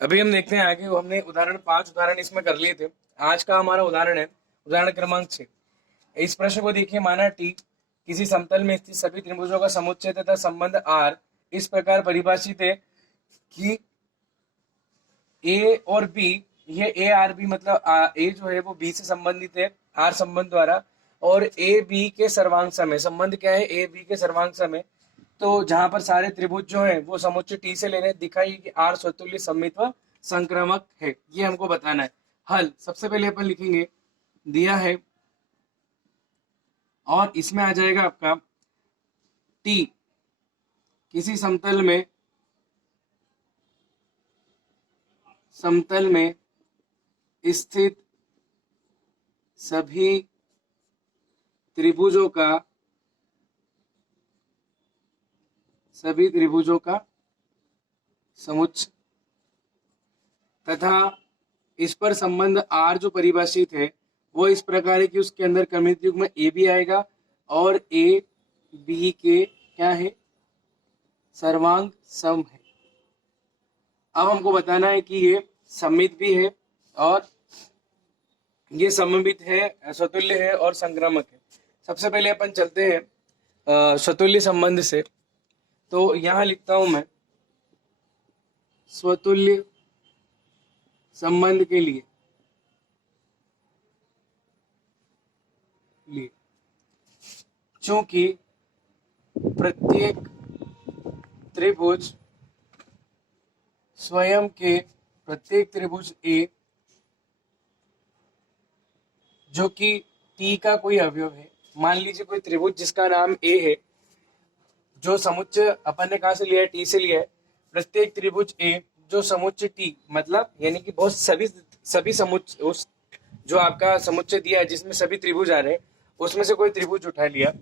अभी हम देखते हैं आगे। वो हमने उदाहरण 5 उदाहरण इसमें कर लिए थे। आज का हमारा उदाहरण है उदाहरण क्रमांक 6। इस प्रश्न को देखिए, माना टी किसी समतल में स्थित सभी त्रिभुजों का समुच्चय तथा संबंध आर इस प्रकार परिभाषित है कि ए और बी, ये ए आर बी मतलब ए जो है वो बी से संबंधित है आर संबंध द्वारा, और ए बी के सर्वांग सम है। संबंध क्या है? ए बी के सर्वांग सम है। तो जहां पर सारे त्रिभुज जो है वो समुच्चय टी से लेने दिखाई कि आर स्वतुल्य सममित व संक्रामक है, ये हमको बताना है। हल सबसे पहले अपन लिखेंगे, दिया है और इसमें आ जाएगा आपका टी किसी समतल में स्थित सभी त्रिभुजों का समुच्चय तथा इस पर संबंध आर जो परिभाषित है वो इस प्रकार है कि उसके अंदर क्रमित युग्म ए बी आएगा और ए बी के क्या है? सर्वांग सम है। अब हमको बताना है कि ये सममित भी है और ये सममित है, स्वतुल्य है और संक्रामक है। सबसे पहले अपन चलते हैं स्वतुल्य संबंध से। तो यहां लिखता हूं मैं, स्वतुल्य संबंध के लिए चूंकि प्रत्येक त्रिभुज स्वयं के प्रत्येक त्रिभुज ए जो कि टी का कोई अवयव है, मान लीजिए कोई त्रिभुज जिसका नाम ए है, जो समुच्चय अपन ने कहां से लिया है? टी से लिया है। प्रत्येक त्रिभुज ए जो समुच्चय टी मतलब यानी कि बहुत सभी समुच्चय, उस जो आपका समुच्चय दिया है जिसमें सभी त्रिभुज आ रहे हैं उसमें से कोई त्रिभुज उठा लिया,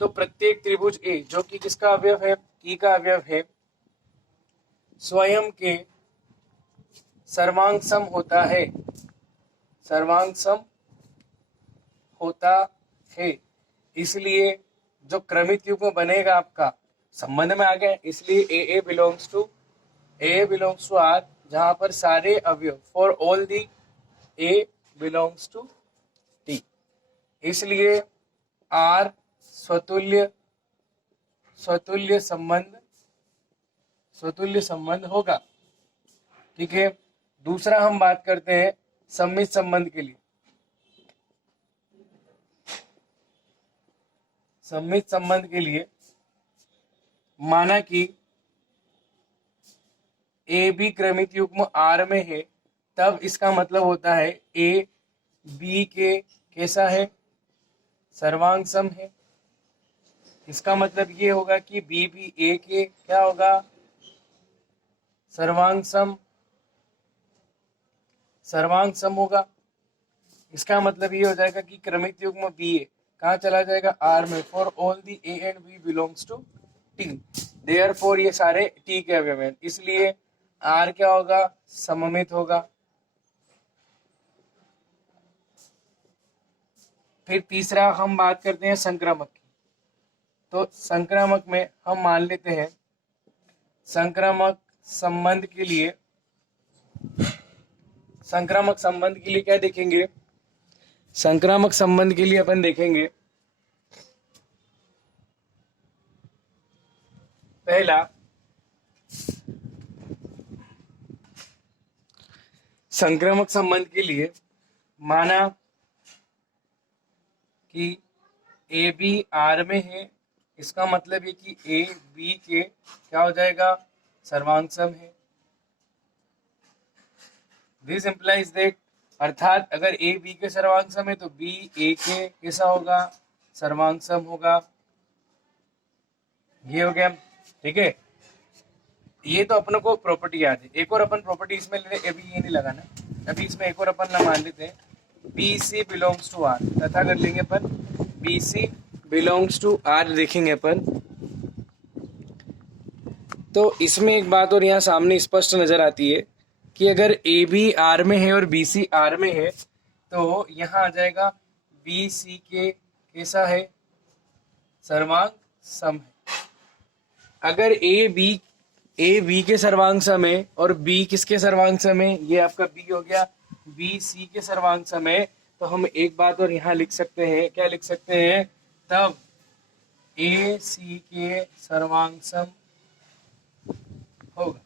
तो प्रत्येक त्रिभुज ए जो कि किसका अवयव है? टी का अवयव है, स्वयं के सर्वांग सम होता है, सर्वांग सम होता है। इसलिए जो क्रमित युग्म बनेगा आपका संबंध में आ गया, इसलिए ए बिलोंग्स टू आर, जहां पर सारे अवयव for all the A belongs to T, इसलिए आर स्वतुल्य संबंध होगा। ठीक है। दूसरा हम बात करते हैं सम्मित संबंध के लिए। सम्मित संबंध के लिए माना कि ए बी क्रमित युग्म आर में है, तब इसका मतलब होता है ए बी के कैसा है? सर्वांग सम है। इसका मतलब ये होगा कि बी भी ए के क्या होगा? सर्वांग सम होगा। इसका मतलब ये हो जाएगा कि क्रमित युग्म बी ए कहाँ चला जाएगा? आर में। For all the A and B belongs to T, therefore ये सारे टी के अवयव हैं, इसलिए आर क्या होगा? सममित होगा। फिर तीसरा हम बात करते हैं संक्रामक की। तो संक्रामक में हम मान लेते हैं, संक्रामक संबंध के लिए क्या देखेंगे? संक्रामक संबंध के लिए अपन देखेंगे, पहला संक्रामक संबंध के लिए माना कि ए बी आर में है, इसका मतलब है कि ए बी के क्या हो जाएगा? सर्वांग सम है। दिस इंप्लाइज दैट, अर्थात अगर ए बी के सर्वांग सम है तो बी ए के कैसा होगा? सर्वांग सम होगा। ये हो गया। ठीक है। ये तो अपनों को प्रॉपर्टी याद है। एक और अपन प्रॉपर्टी इसमें ले लें, अभी ये नहीं लगाना, अभी इसमें एक और अपन ना मान लेते हैं, B C belongs to R, तथा कर लेंगे अपन B C belongs to R देखेंगे अपन। तो इसमें एक बात और यहाँ सामने स्पष्ट नजर आती है कि अगर ए बी आर में है और बी सी आर में है तो यहाँ आ जाएगा बी सी के कैसा है? सर्वांग सम है। अगर ए बी ए बी के सर्वांग समय और बी किसके सर्वांग समय, ये आपका बी हो गया, बी सी के सर्वांग समय। तो हम एक बात और यहाँ लिख सकते हैं, क्या लिख सकते हैं, तब ए सी के सर्वांग सम होगा।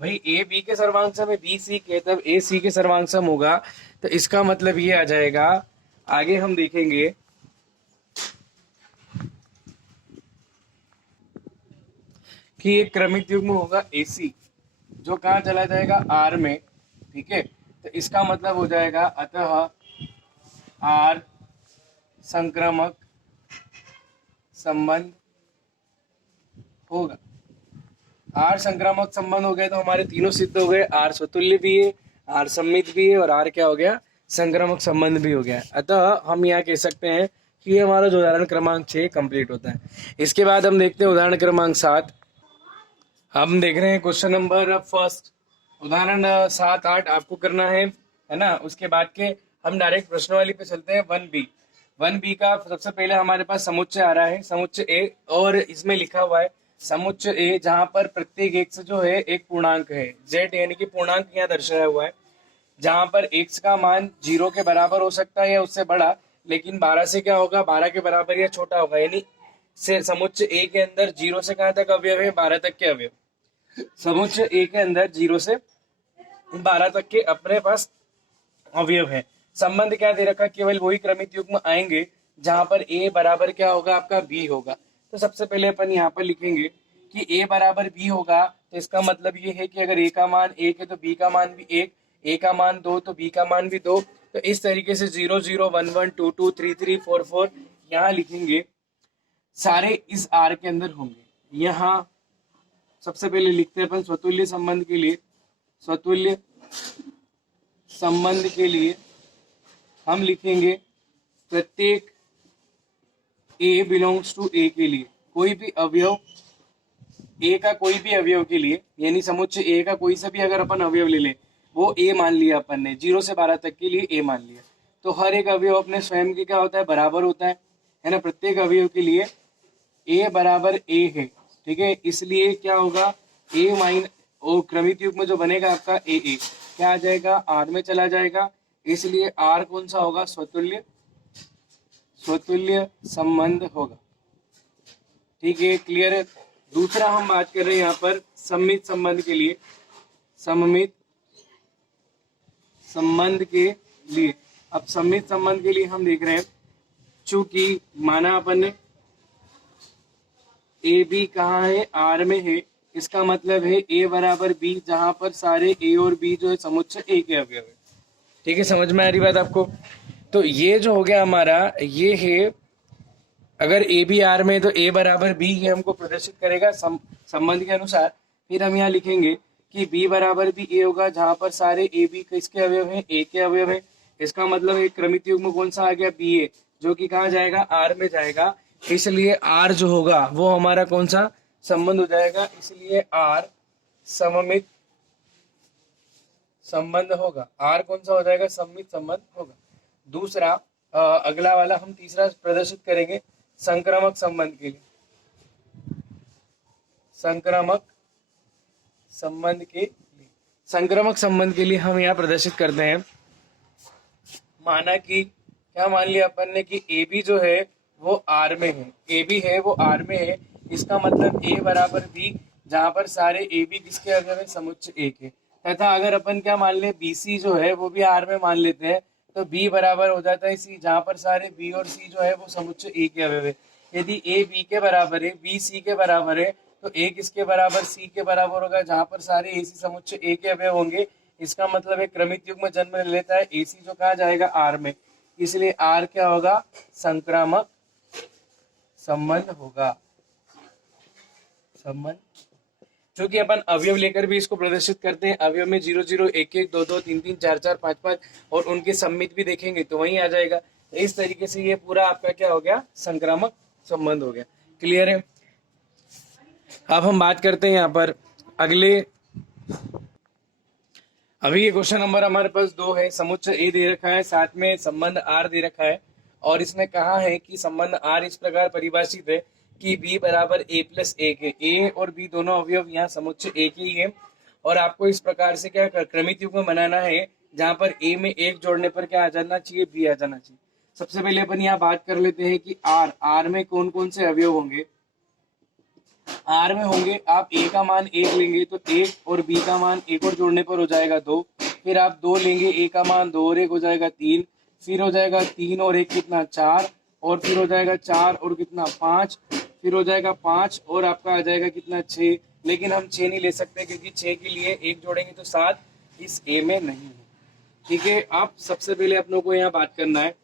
भाई ए बी के सर्वांग सम है बी सी के, तब ए सी के सर्वांग सम होगा। तो इसका मतलब ये आ जाएगा, आगे हम देखेंगे कि एक क्रमिक युग्म होगा AC जो कहाँ चला जाएगा R में, ठीक है। तो इसका मतलब हो जाएगा अतः R संक्रामक संबंध होगा। R संक्रामक संबंध हो गए तो हमारे तीनों सिद्ध हो गए, R स्वतुल्य भी है, R सम्मित भी है और R क्या हो गया, संक्रामक संबंध भी हो गया। अतः हम यहाँ कह सकते हैं कि ये हमारा जो उदाहरण क्रमांक 6 कंप्लीट होता है। इसके बाद हम देखते हैं उदाहरण क्रमांक 7। हम देख रहे हैं क्वेश्चन नंबर फर्स्ट, उदाहरण 7, 8 आपको करना है ना। उसके बाद के हम डायरेक्ट प्रश्नावली पे चलते हैं। 1B, 1B का सबसे पहले हमारे पास समुच्चय आ रहा है, समुच्चय ए, और इसमें लिखा हुआ है समुच्चय ए जहां पर प्रत्येक x जो है एक पूर्णांक है, z यानी कि पूर्णांक यहाँ दर्शाया हुआ है, जहां पर x का मान 0 के बराबर हो सकता है या उससे बड़ा, लेकिन 12 से क्या होगा, 12 के बराबर या छोटा होगा। यानी से समुच्चय ए के अंदर 0 से कहां तक अवयव है, 12 तक के अवयव। समुच्चय ए के अंदर 0 से 12 तक के अपने पास अवयव है। संबंध क्या दे रखा, केवल वही क्रमिक युग्म आएंगे जहां पर a बराबर क्या होगा, आपका b होगा। तो सबसे पहले अपन यहाँ पर लिखेंगे कि a बराबर b होगा। तो इसका मतलब ये है कि अगर a का मान 1 है तो b का मान भी 1, a का मान 2 तो b का मान भी 2। तो इस तरीके से 0 0 1 1 2 2 3 3 4 4 यहाँ लिखेंगे, सारे इस R के अंदर होंगे। यहाँ सबसे पहले लिखते हैं अपन स्वतुल्य संबंध के लिए, स्वतुल्य संबंध के लिए हम लिखेंगे प्रत्येक A बिलोंग्स टू A के लिए कोई भी अवयव, A का कोई भी अवयव के लिए, यानी समुच्चय A का कोई सा भी अगर अपन अवयव ले लें, वो A मान लिया अपन ने, 0 से 12 तक के लिए A मान लिया, तो हर एक अवयव अपने स्वयं के क्या होता है, बराबर होता है ना। प्रत्येक अवयव के लिए A बराबर A है, ठीक है। इसलिए क्या होगा, A माइन और क्रमिक युग्म जो बनेगा आपका AA क्या आ जाएगा, R में चला जाएगा। इसलिए R कौन सा होगा, स्वतुल्य, स्वतुल्य संबंध होगा, ठीक है, क्लियर है। दूसरा हम बात कर रहे हैं यहाँ पर सममित संबंध के लिए, सममित संबंध के लिए। अब सममित संबंध के लिए हम देख रहे हैं, चूंकि माना अपन ने ए बी कहाँ है, आर में है, इसका मतलब है ए बराबर बी जहां पर सारे ए और बी जो है समुच्चय ए के अवयव है, ठीक है। समझ में आ रही बात आपको। तो ये जो हो गया हमारा, ये है अगर ए बी आर में तो ए बराबर बी, ये हमको प्रदर्शित करेगा संबंध के अनुसार। फिर हम यहाँ लिखेंगे कि बी बराबर भी ए होगा जहां पर सारे ए बी किसके अवयव है, ए के अवयव है। इसका मतलब एक क्रमिक युग्म कौन सा आ गया, बी ए, जो कि कहाँ जाएगा, आर में जाएगा। इसलिए आर जो होगा वो हमारा कौन सा संबंध हो जाएगा, इसलिए आर सममित संबंध होगा। आर कौन सा हो जाएगा, सममित संबंध होगा। दूसरा अगला वाला हम तीसरा प्रदर्शित करेंगे संक्रामक संबंध के लिए, संक्रामक संबंध के लिए। संक्रामक संबंध के लिए हम यहाँ प्रदर्शित करते हैं, माना कि क्या मान लिया अपन ने कि ए बी जो है वो आर में है, ए बी है वो आर में है। इसका मतलब ए बराबर बी जहां पर सारे ए बी किसके अवयव है, समुच्चय ए के। तथा अगर अपन क्या मान ले, बी सी जो है वो भी आर में मान लेते हैं, तो बी बराबर हो जाता है सी जहां पर सारे बी और सी जो है वो समुच्चय ए के अवयव है। यदि ए बी के बराबर है, बी सी के बराबर है, तो ए किसके बराबर, सी के बराबर होगा जहां पर सारे ए सी समुच्चय ए के अवयव होंगे। इसका मतलब एक क्रमिक युग्म जन्म ले लेता है, ए सी जो कहा जाएगा आर में, इसलिए आर क्या होगा, संक्रामक संबंध होगा। संबंध क्योंकि अपन अवयव लेकर भी इसको प्रदर्शित करते हैं, अवयव में 0 0 1 1 2 2 3 3 4 4 5 5 और उनके सम्मित भी देखेंगे तो वहीं आ जाएगा। इस तरीके से ये पूरा आपका क्या हो गया, संक्रामक संबंध हो गया। क्लियर है। अब हम बात करते हैं यहाँ पर अगले, अभी ये क्वेश्चन नंबर हमारे पास 2 है। समुच्चय ए दे रखा है, साथ में संबंध आर दे रखा है, और इसमें कहा है कि संबंध आर इस प्रकार परिभाषित है कि b बराबर a प्लस एक है। a और b दोनों अवयव यहाँ समुच्चय एक ही है और आपको इस प्रकार से क्या क्रमित युग्म बनाना है जहां पर a में एक जोड़ने पर क्या आ जाना चाहिए, b आ जाना चाहिए। सबसे पहले अपन यहाँ बात कर लेते हैं कि r में कौन कौन से अवयव होंगे। r में होंगे, आप a का मान 1 लेंगे तो 1 और b का मान 1 और जोड़ने पर हो जाएगा 2, फिर आप 2 लेंगे, a का मान 2 और 1 हो जाएगा 3, फिर हो जाएगा 3 और 1 कितना 4, और फिर हो जाएगा 4 और कितना 5, फिर हो जाएगा 5 और आपका आ जाएगा कितना 6। लेकिन हम 6 नहीं ले सकते क्योंकि 6 के लिए 1 जोड़ेंगे तो 7 इस a में नहीं है। ठीक है, अब सबसे पहले अपनों को यहाँ बात करना है,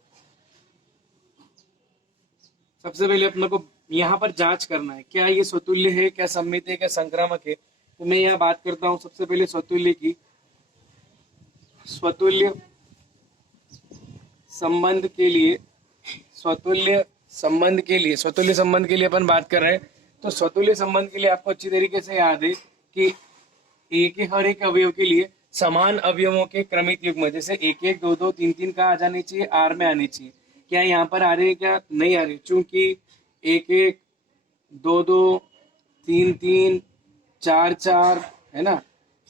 सबसे पहले अपनों को यहाँ पर जांच करना है क्या ये स्वतुल्य है, क्या सममित है, क्या संक्रामक है। तो मैं यहाँ बात करता हूँ सबसे पहले स्वतुल्य की। स्वतुल्य संबंध के लिए, स्वतुल्य संबंध के लिए अपन बात कर रहे हैं। तो स्वतुल्य संबंध के लिए आपको अच्छी तरीके से याद है कि a के हर एक अवयव के लिए समान अवयवों के क्रमित युग्म, जैसे 1 1 2 2 3 3 कहाँ आ जाने चाहिए, r में आने चाहिए। क्या यहाँ पर आ रहे हैं, क्या नहीं आ रहे, चूंकि 1 1 2 2 3 3 4 4 है ना,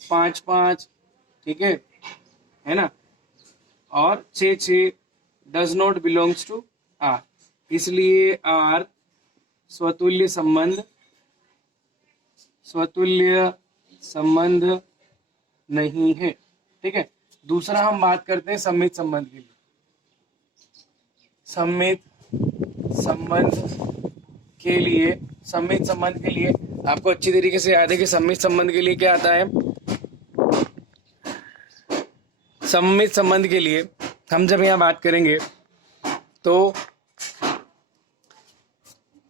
5 5, ठीक है ना, और 6 6 does not belongs to r, इसलिए r स्वतुल्य संबंध नहीं है। ठीक है, दूसरा हम बात करते हैं सम्मित संबंध के लिए। सम्मित संबंध के लिए आपको अच्छी तरीके से याद है कि सम्मित संबंध के लिए क्या आता है। सम्मित संबंध के लिए हम जब यहाँ बात करेंगे तो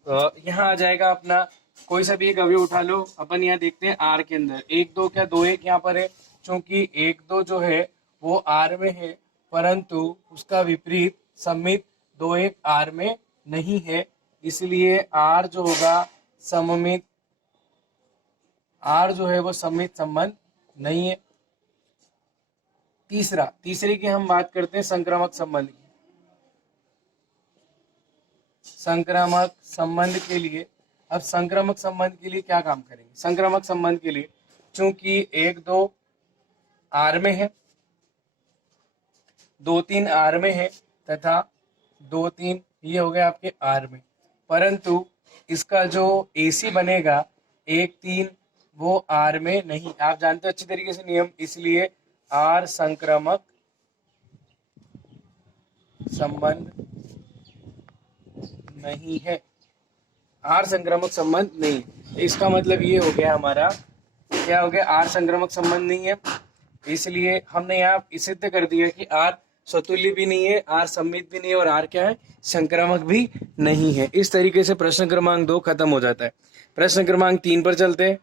यहाँ आ जाएगा अपना कोई सा भी एक अवयव उठा लो। अपन यहाँ देखते हैं r के अंदर 1 2 क्या 2 1 यहाँ पर है, क्योंकि 1 2 जो है वो r में है, परंतु उसका विपरीत सम्मित 2 1 r में नहीं है, इसलिए r जो होगा सममित, r जो है वो सम्मित संबंध नहीं है। तीसरे की हम बात करते हैं संक्रामक संबंध की। संक्रामक संबंध के लिए, अब संक्रामक संबंध के लिए क्या काम करेंगे। संक्रामक संबंध के लिए चूंकि 1 2 r में है, 2 3 r में है तथा 2 3 ये हो गए आपके r में, परंतु इसका जो AC बनेगा 1 3 वो r में नहीं। आप जानते हो अच्छी तरीके से नियम, इसलिए r संक्रामक संबंध नहीं है, r संक्रामक संबंध नहीं। इसका मतलब ये हो गया हमारा, क्या हो गया, r संक्रामक संबंध नहीं है, इसलिए हमने यहाँ सिद्ध कर दिया कि r स्वतुल्य भी नहीं है, r सम्मित भी नहीं है और r क्या है, संक्रामक भी नहीं है। इस तरीके से प्रश्न क्रमांक 2 खत्म हो जाता है। प्रश्न क्रमांक 3 पर चलते हैं।